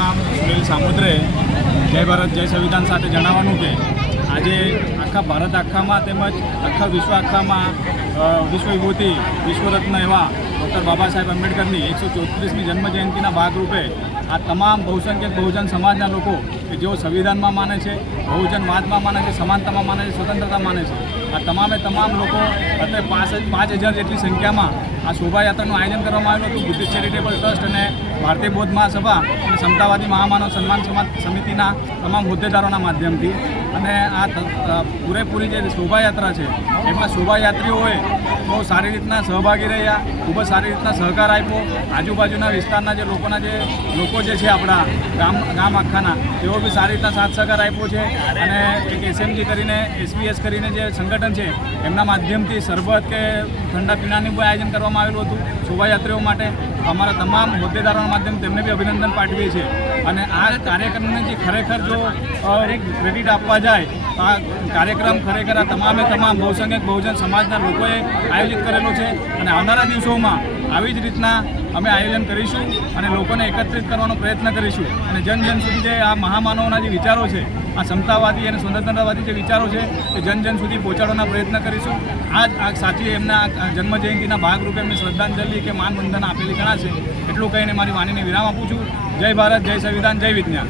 નામ સુનિલ સામુદ્રે જય ભારત જય સંવિધાન સાથે જણાવવાનું કે આજે આખા ભારત આખામાં તેમજ આખા વિશ્વ આખામાં વિશ્વ વિભૂતિ વિશ્વરત્ન એવા ડૉક્ટર બાબા સાહેબ આંબેડકરની 134મી જન્મજયંતિના ભાગરૂપે આ તમામ બહુસંખ્યક બહુજન સમાજના લોકો કે જેઓ સંવિધાનમાં માને છે, બહુજનવાદમાં માને છે, સમાનતામાં માને છે, સ્વતંત્રતા માને છે, આ તમામ લોકો અત્યારે 5,000 જેટલી સંખ્યામાં આ શોભાયાત્રાનું આયોજન કરવામાં આવ્યું હતું. બુદ્ધિસ્ટ ચેરિટેબલ ટ્રસ્ટ અને ભારતીય બૌદ્ધ મહાસભા અને સમતાવાદી મહામાનવ સન્માન સમાજ સમિતિના તમામ હોદ્દેદારોના માધ્યમથી અને આ પૂરેપૂરી જે શોભાયાત્રા છે એમાં શોભાયાત્રીઓએ બહુ સારી રીતના સહભાગી રહ્યા, ખૂબ જ સારી રીતના સહકાર આપ્યો. આજુબાજુના વિસ્તારના જે લોકો જે છે આપણા ગામ આખાના તેઓ બી સારી રીતના સાથ સહકાર આપ્યો છે. અને એક એસએમજી કરીને SBS કરીને જે સંગઠન છે એમના માધ્યમથી શરબત કે ઠંડા પીણાનું બી આયોજન કરવામાં આવેલું હતું શોભાયાત્રીઓ માટે. અમારા તમામ હોદ્દેદારોના માધ્યમથી તેમને બી અભિનંદન પાઠવીએ છીએ. અને આ કાર્યક્રમને જે ખરેખર જો ક્રેડિટ આપવા જાય તો આ કાર્યક્રમ ખરેખર આ તમામ બહુસંખ્યક બહુજન સમાજના લોકોએ આયોજિત કરેલો છે. અને આવનારા દિવસોમાં આવી જ રીતના અમે આયોજન કરીશું અને લોકોને એકત્રિત કરવાનો પ્રયત્ન કરીશું. અને જન સુધી જે આ મહામાનવોના જે વિચારો છે, આ સમતાવાદી અને સ્વતંત્રતાવાદી જે વિચારો છે એ જન સુધી પહોંચાડવાના પ્રયત્ન કરીશું. આ સાચી એમના જન્મજયંતિના ભાગરૂપે એમને શ્રદ્ધાંજલિ કે માનવંદન આપેલી ગણાશે. એટલું કહીને મારી વાણીને વિરામ આપું છું. જય ભારત જય સંવિધાન જય વિજ્ઞાન.